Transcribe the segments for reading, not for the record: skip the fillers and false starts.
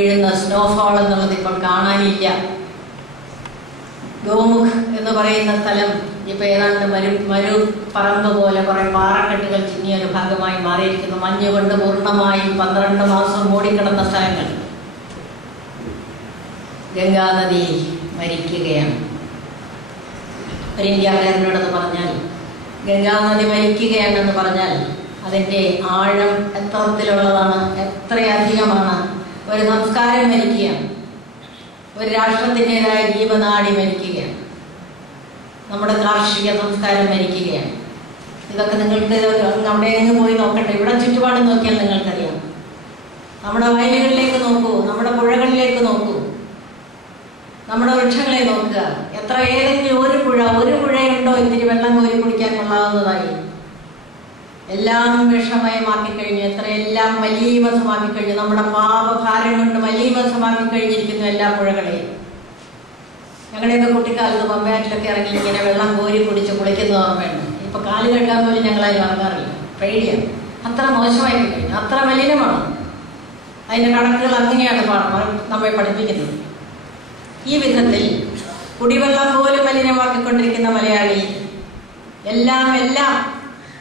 വീഴുന്ന സ്നോഫോൾ എന്നുള്ളത് ഇപ്പോൾ കാണാനില്ല. ഗോമുഖ് എന്ന് പറയുന്ന സ്ഥലം ഇപ്പോൾ ഏതാണ്ട് മരു പറമ്പ് പോലെ കുറേ പാറക്കെട്ടുകൾ ചിന്നിയ ഒരു ഭാഗമായി മാറിയിരിക്കുന്നു. മഞ്ഞ് കൊണ്ട് പൂർണ്ണമായും 12 മാസം മൂടിക്കിടന്ന സ്ഥലങ്ങൾ. ഗംഗാനദി മരിക്കുകയാണ്. ഒരു ഇന്ത്യക്കാരനോടെന്ന് പറഞ്ഞാൽ ഗംഗാനദി മരിക്കുകയാണെന്ന് പറഞ്ഞാൽ അതിൻ്റെ ആഴം എത്രത്തിലുള്ളതാണ്, എത്രയധികമാണ്. ഒരു സംസ്കാരം മരിക്കുകയാണ്, ഒരു രാഷ്ട്രത്തിൻ്റെതായ ജീവനാടി മരിക്കുകയാണ്, നമ്മുടെ കാർഷിക സംസ്കാരം മരിക്കുകയാണ്. ഇതൊക്കെ നിങ്ങൾക്ക് അവിടെ എങ്ങ് പോയി നോക്കട്ടെ, ഇവിടെ ചുറ്റുപാട് നോക്കിയാൽ നിങ്ങൾക്കറിയാം. നമ്മുടെ വയലുകളിലേക്ക് നോക്കൂ, നമ്മുടെ പുഴകളിലേക്ക് നോക്കൂ, നമ്മുടെ വൃക്ഷങ്ങളെ നോക്കുക. ഏതെങ്കിലും ഒരു പുഴയുണ്ടോ ഇത്തിരി വെള്ളം കോരി കുടിക്കാൻ കൊള്ളാവുന്നതായി? എല്ലാം വിഷമയമാക്കി കഴിഞ്ഞു, എത്രയെല്ലാം മലീമസമാക്കി കഴിഞ്ഞു. നമ്മുടെ പാപഭാരം കൊണ്ട് മലീമസമാക്കി കഴിഞ്ഞിരിക്കുന്നു എല്ലാ പുഴകളെയും. ഞങ്ങളുടെയൊക്കെ കുട്ടിക്കാലത്ത് പമ്പയാറ്റിലൊക്കെ ഇറങ്ങി ഇങ്ങനെ വെള്ളം കോരി കുടിച്ച് കുളിക്കുന്ന ഓർമ്മയുണ്ട്. ഇപ്പൊ കാല് കഴുകാൻ പോലും ഞങ്ങളതിൽ ഇറങ്ങാറില്ല, പേടിയാണ്. അത്ര മോശമായി കഴിഞ്ഞു, അത്ര മലിനമാണ്. അതിൻ്റെ കണക്കുകൾ അങ്ങനെയാണ് നമ്മെ പഠിപ്പിക്കുന്നത്. ഈ വിധത്തിൽ കുടിവെള്ളം പോലും മലിനമാക്കിക്കൊണ്ടിരിക്കുന്ന മലയാളി, എല്ലാം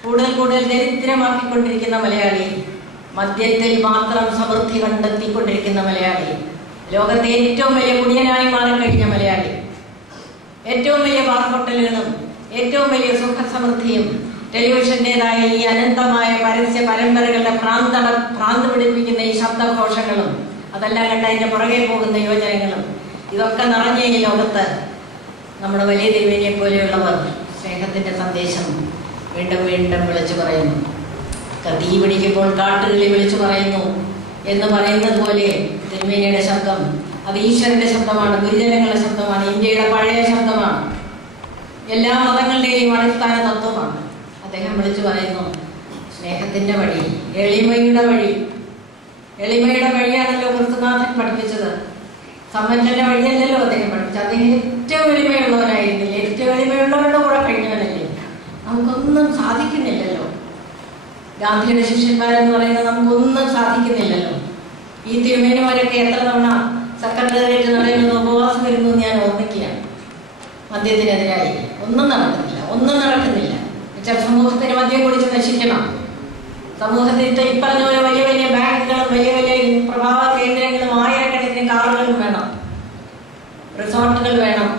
കൂടുതൽ ദരിദ്രമാക്കിക്കൊണ്ടിരിക്കുന്ന മലയാളി, മദ്യത്തിൽ മാത്രം സമൃദ്ധി കണ്ടെത്തിക്കൊണ്ടിരിക്കുന്ന മലയാളി, ലോകത്തെ ഏറ്റവും വലിയ കുടിയനായി മാറിക്കഴിഞ്ഞ മലയാളി, ഏറ്റവും വലിയ പാർഹോട്ടലുകളും ഏറ്റവും വലിയ സുഖസമൃദ്ധിയും ടെലിവിഷൻ്റെതായ ഈ അനന്തമായ പരസ്യ പരമ്പരകളുടെ ഭ്രാന്ത് പിടിപ്പിക്കുന്ന ഈ ശബ്ദഘോഷങ്ങളും അതെല്ലാം കണ്ട് അതിൻ്റെ പുറകെ പോകുന്ന യുവജനങ്ങളും, ഇതൊക്കെ നിറഞ്ഞ ഈ ലോകത്ത് നമ്മുടെ വലിയ തിരുമേനിയെ പോലെയുള്ളവർ സ്നേഹത്തിൻ്റെ സന്ദേശം വീണ്ടും വിളിച്ചു പറയുന്നു. തീ പിടിക്കുമ്പോൾ കാട്ടുകിളി വിളിച്ചു പറയുന്നു എന്ന് പറയുന്നത് പോലെ തിരുമേനിയുടെ ശബ്ദം അത് ഈശ്വരന്റെ ശബ്ദമാണ്, ഗുരുജനങ്ങളുടെ ശബ്ദമാണ്, ഇന്ത്യയുടെ പഴയ ശബ്ദമാണ്, എല്ലാ മതങ്ങളുടെയും അടിസ്ഥാന തത്വമാണ്. അദ്ദേഹം വിളിച്ചു പറയുന്നു സ്നേഹത്തിൻ്റെ വഴി, എളിമയുടെ വഴിയാണല്ലോ ക്രിസ്തുനാഥൻ പഠിപ്പിച്ചത്. സമ്പന്നന്റെ വഴിയല്ലല്ലോ അദ്ദേഹം പഠിപ്പിച്ചത്. അദ്ദേഹം ഏറ്റവും എളിമയുള്ളവനായിരുന്നില്ല, ഏറ്റവും എളിമയുള്ളവരുടെ കൂടെ കഴിഞ്ഞവനല്ലേ. നമുക്കൊന്നും സാധിക്കുന്നില്ലല്ലോ. ഗാന്ധിയുടെ ശിഷ്യന്മാരെന്ന് പറയുന്നത് നമുക്കൊന്നും സാധിക്കുന്നില്ലല്ലോ. ഈ തിരുമേനിമാരൊക്കെ എത്ര തവണ സെക്രട്ടേറിയറ്റ് നടക്കുന്നത് ഉപവാസം വരുന്നു ഞാൻ ഓർമ്മിക്കുകയാണ്. മദ്യത്തിനെതിരായി ഒന്നും നടക്കുന്നില്ല. സമൂഹത്തിന് മദ്യം കുടിച്ച് നശിക്കണം. സമൂഹത്തിൽ ഈ പറഞ്ഞ പോലെ വലിയ വലിയ ബാങ്കുകളും വലിയ പ്രഭാവ കേന്ദ്രങ്ങളും ആയിരക്കണക്കിന് കാറുകളും വേണം, റിസോർട്ടുകൾ വേണം,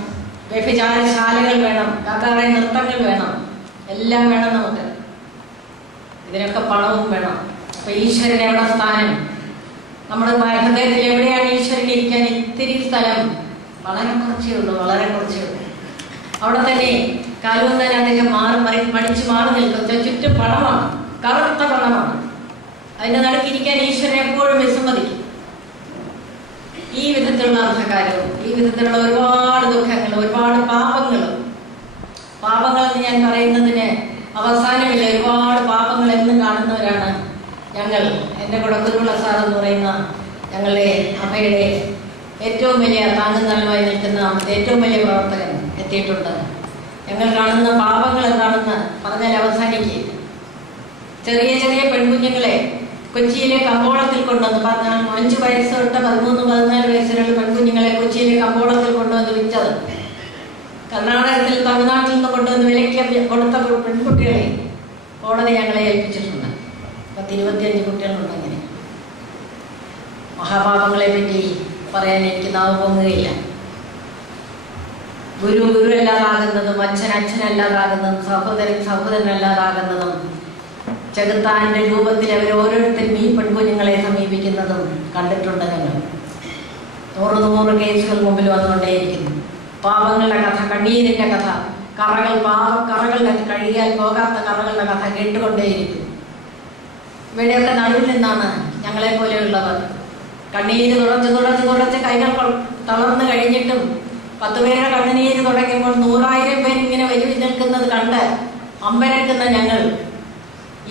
വ്യഭിചാരശാലകൾ വേണം, കക്കാറെ നൃത്തങ്ങൾ വേണം, എല്ലാം വേണം നമുക്ക്. ഇതിനൊക്കെ പണവും വേണം. അപ്പൊ ഈശ്വരൻ എവിടെ സ്ഥാനം? നമ്മുടെ ഹൃദയത്തിൽ എവിടെയാണ് ഈശ്വരൻ ഇരിക്കാൻ? ഇത്തിരി സ്ഥലം, വളരെ കുറച്ചേ ഉള്ളൂ. അവിടെ തന്നെ കാലുവന്നാൽ അദ്ദേഹം മടിച്ചു മാറി നിൽക്കും. ചുറ്റും പണമാണ്, കറുത്ത പണമാണ്. അതിൻ്റെ നടുക്കിരിക്കാൻ ഈശ്വരൻ എപ്പോഴും വിസമ്മതിക്കും. ഈ വിധത്തിലുള്ള അന്ധകാരവും ഈ വിധത്തിലുള്ള ഒരുപാട് ദുഃഖങ്ങളും ഒരുപാട് പാപങ്ങളെന്ന് ഞാൻ പറയുന്നതിന് അവസാനമില്ല. ഒരുപാട് പാപങ്ങൾ എന്നും കാണുന്നവരാണ് ഞങ്ങൾ. എൻ്റെ കൂടെ കുരുവിള സാർ എന്ന് പറയുന്ന ഞങ്ങളുടെ അമ്മയുടെ ഏറ്റവും വലിയ താങ്ങും തണലുമായി നിൽക്കുന്ന ഏറ്റവും വലിയ പ്രവർത്തകൻ എത്തിയിട്ടുണ്ട്. ഞങ്ങൾ കാണുന്ന പാപങ്ങൾ എന്താണെന്ന് പറഞ്ഞാൽ അവസാനിക്കുക. ചെറിയ പെൺകുഞ്ഞുങ്ങളെ കൊച്ചിയിലെ കമ്പോളത്തിൽ കൊണ്ടുവന്ന് 5 വയസ്സ് തൊട്ട് 13-14 വയസ്സിലുള്ള പെൺകുഞ്ഞുങ്ങളെ കൊച്ചിയിലെ കമ്പോളത്തിൽ കൊണ്ടുവന്ന് വിറ്റത്, കർണാടകത്തിൽ തമിഴ്നാട്ടിൽ നിന്ന് കൊണ്ടുവന്ന് വിലയ്ക്ക് കൊടുത്ത പെൺകുട്ടികളെ കോടതി ഞങ്ങളെ ഏൽപ്പിച്ചിട്ടുണ്ട്. 10-25 കുട്ടികളുണ്ട്. അങ്ങനെ മഹാപാപങ്ങളെ പറ്റി പറയാൻ എനിക്ക് നാവ് പൊങ്ങുകയില്ല. ഗുരു അല്ലാതാകുന്നതും അച്ഛനല്ലാതാകുന്നതും സഹോദരനല്ലാതാകുന്നതും ചെകുത്താന്റെ രൂപത്തിൽ അവർ ഓരോരുത്തരും ഈ പെൺകുഞ്ഞുങ്ങളെ സമീപിക്കുന്നതും കണ്ടിട്ടുണ്ട് ഞങ്ങൾ. 100 കേസുകൾ മുമ്പിൽ വന്നുകൊണ്ടേയിരിക്കുന്നു. പാപങ്ങളുടെ കഥ, കണ്ണീരിന്റെ കഥ, കറകളുടെ കഴുകിയാൽ പോകാത്ത കറകളുടെ കഥ കേട്ടുകൊണ്ടേയിരിക്കുന്നു. ഇവിടെയൊക്കെ നടുവിൽ നിന്നാണ് ഞങ്ങളെ പോലെയുള്ളവർ കണ്ണീര് തുടച്ച് കൈകൾ തളർന്നു കഴിഞ്ഞിട്ടും 10 പേരുടെ കണ്ണുനീര് തുടങ്ങുമ്പോൾ 100,000 പേര് ഇങ്ങനെ വലിയ നിൽക്കുന്നത് കണ്ട് അമ്പരക്കുന്ന ഞങ്ങൾ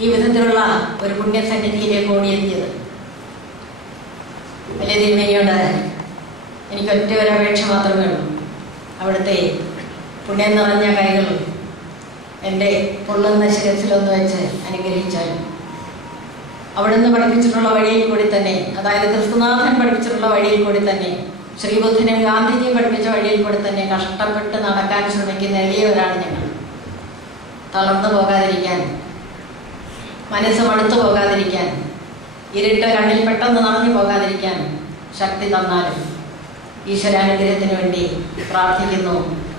ഈ വിധത്തിലുള്ള ഒരു പുണ്യസന്നിധിയിലേക്ക് ഓടിയെത്തിയത്. വലിയ തിരുമേനിയോട് എനിക്ക് ഒറ്റ ഒരു അപേക്ഷ മാത്രമേ ഉള്ളൂ. അവിടുത്തെ പുണ്യം നിറഞ്ഞ കൈകൾ എൻ്റെ പൊള്ളുന്ന ശിരസിലൊന്ന് വെച്ച് അനുഗ്രഹിച്ചാലും അവിടുന്ന് പഠിപ്പിച്ചിട്ടുള്ള വഴിയിൽ കൂടി തന്നെ, അതായത് ക്രിസ്തുനാഥൻ പഠിപ്പിച്ചിട്ടുള്ള വഴിയിൽ കൂടി തന്നെ, ശ്രീബുദ്ധനും ഗാന്ധിജിയും പഠിപ്പിച്ച വഴിയിൽ കൂടി തന്നെ കഷ്ടപ്പെട്ട് നടക്കാൻ ശ്രമിക്കുന്ന എളിയവരാണ് ഞങ്ങൾ. തളർന്നു പോകാതിരിക്കാൻ, മനസ്സ് മടുത്തു പോകാതിരിക്കാൻ, ഇരുട്ട് കണ്ണിൽ പെട്ടെന്ന് നിറഞ്ഞു പോകാതിരിക്കാൻ ശക്തി തന്നാലും ഈശ്വരാനുഗ്രഹത്തിന് വേണ്ടി പ്രാർത്ഥിക്കുന്നു.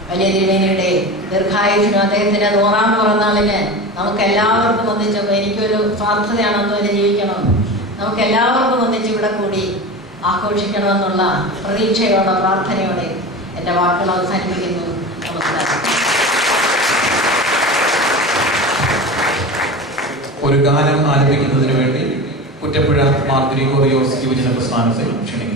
വലിയ തിരുമേനിയുടെ ദീർഘായുസിനും അദ്ദേഹത്തിൻ്റെ 100ാം പിറന്നാളിന് നമുക്കെല്ലാവർക്കും ഒന്നിച്ചപ്പോൾ എനിക്കൊരു സ്വാർത്ഥതയാണെന്ന് വരെ ജീവിക്കണം, നമുക്കെല്ലാവർക്കും ഒന്നിച്ച് ഇവിടെ കൂടി ആഘോഷിക്കണമെന്നുള്ള പ്രതീക്ഷയോടെ പ്രാർത്ഥനയോടെ എൻ്റെ വാക്കുകൾ അവസാനിപ്പിക്കുന്നു. നമസ്കാരം. ഒരു ഗാനം ആലപിക്കുന്നതിന് വേണ്ടി കുറ്റപ്പുഴ മാർ ഗ്രിഗോറിയോസ് യുവജന പ്രസ്ഥാനത്തെ ക്ഷണിക്കുന്നു.